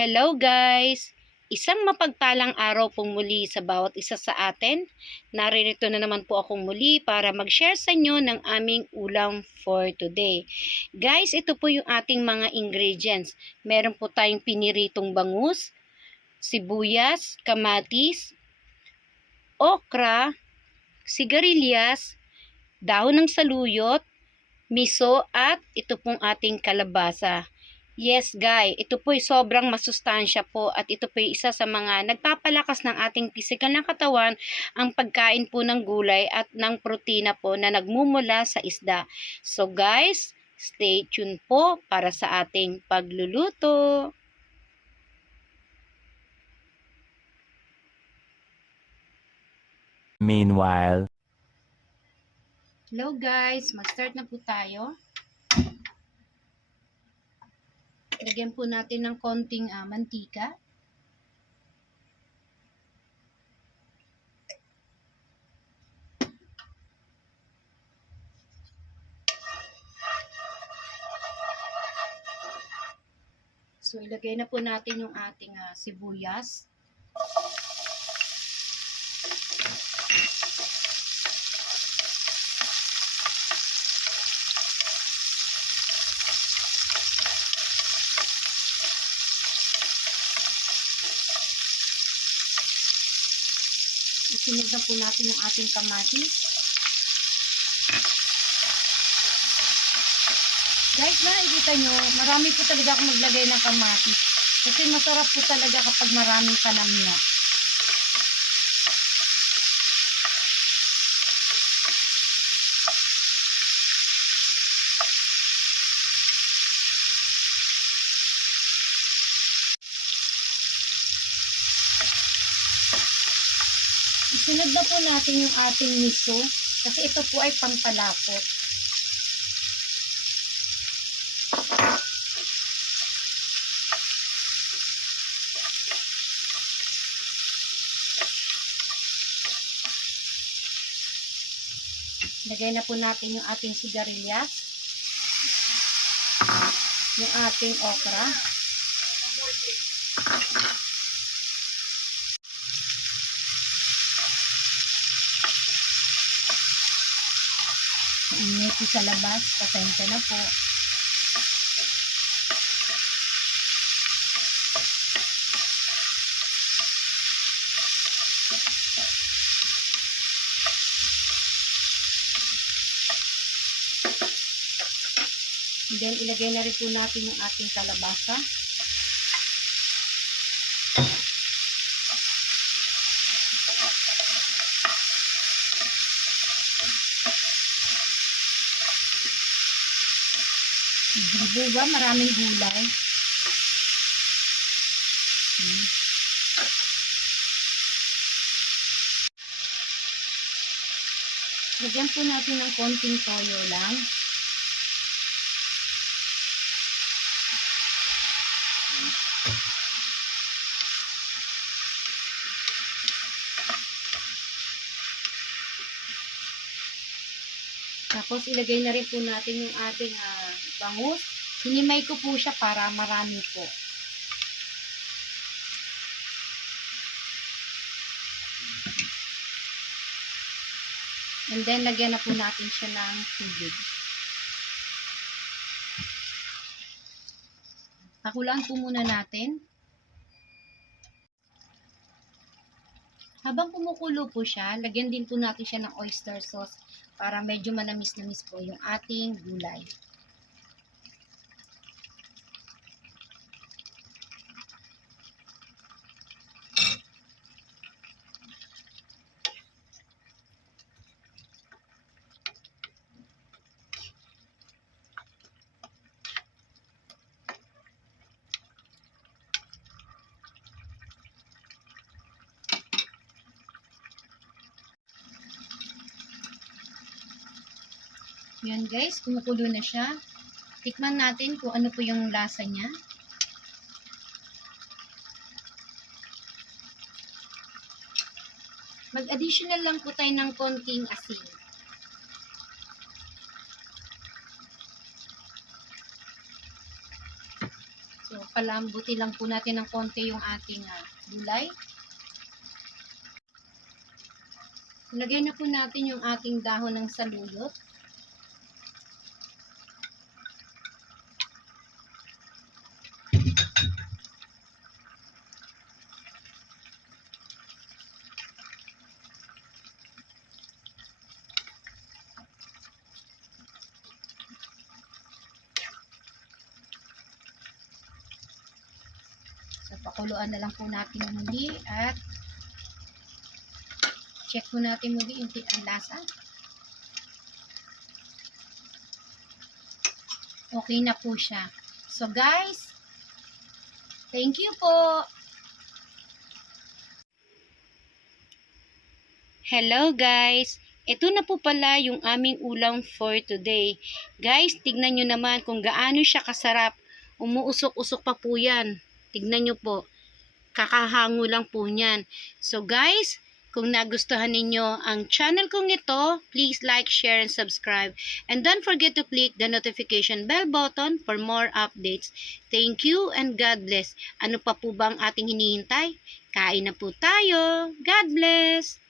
Hello guys! Isang mapagpalang araw pong muli sa bawat isa sa atin. Naririto na naman po akong muli para mag-share sa inyo ng aming ulam for today. Guys, ito po yung ating mga ingredients. Meron po tayong piniritong bangus, sibuyas, kamatis, okra, sigarilyas, dahon ng saluyot, miso at ito pong ating kalabasa. Yes, guys, ito po'y sobrang masustansya po at ito po'y isa sa mga nagpapalakas ng ating pisikal na katawan, ang pagkain po ng gulay at ng protina po na nagmumula sa isda. So guys, stay tuned po para sa ating pagluluto. Meanwhile, Hello guys, mag-start na po tayo. Lagyan po natin ng konting mantika. So, ilagay na po natin yung ating sibuyas. Isunod na po natin yung ating kamatis. Guys, nakikita nyo, marami po talaga ako maglagay ng kamatis. Kasi masarap po talaga kapag maraming panamya. Isunod na po natin yung ating miso. Kasi ito po ay pampalapot. Lagay na po natin yung ating sigarilyas, yung ating okra, init po sa labas, pasensya na po. Then, ilagay na rin po natin yung ating kalabasa. Di ba? Maraming gulay. Lagyan po natin ng konting toyo lang. Tapos, ilagay na rin po natin yung ating bangus. Hinimay ko po siya para marami po. And then, lagyan na po natin siya ng tubig. Pakulaan po muna natin. Habang kumukulo po siya, lagyan din po natin siya ng oyster sauce para medyo manamis-namis po yung ating gulay. Yan guys, kumukulo na siya. Tikman natin kung ano po yung lasa niya. Mag-additional lang po tayo ng konting asin. So, papalambutin lang po natin ng konti yung ating gulay. Lagyan na po natin yung ating dahon ng saluyot. So, pakuluan na lang po natin muli at check po natin muli yung ang lasa. Okay na po siya. So guys, thank you po. Hello guys. Ito na po pala yung aming ulam for today. Guys, tignan nyo naman kung gaano siya kasarap. Umuusok-usok pa po yan. Tignan nyo po. Kakahango lang po niyan. So guys, kung nagustuhan ninyo ang channel kong ito, please like, share, and subscribe. And don't forget to click the notification bell button for more updates. Thank you and God bless. Ano pa po ba ang ating hinihintay? Kain na po tayo. God bless!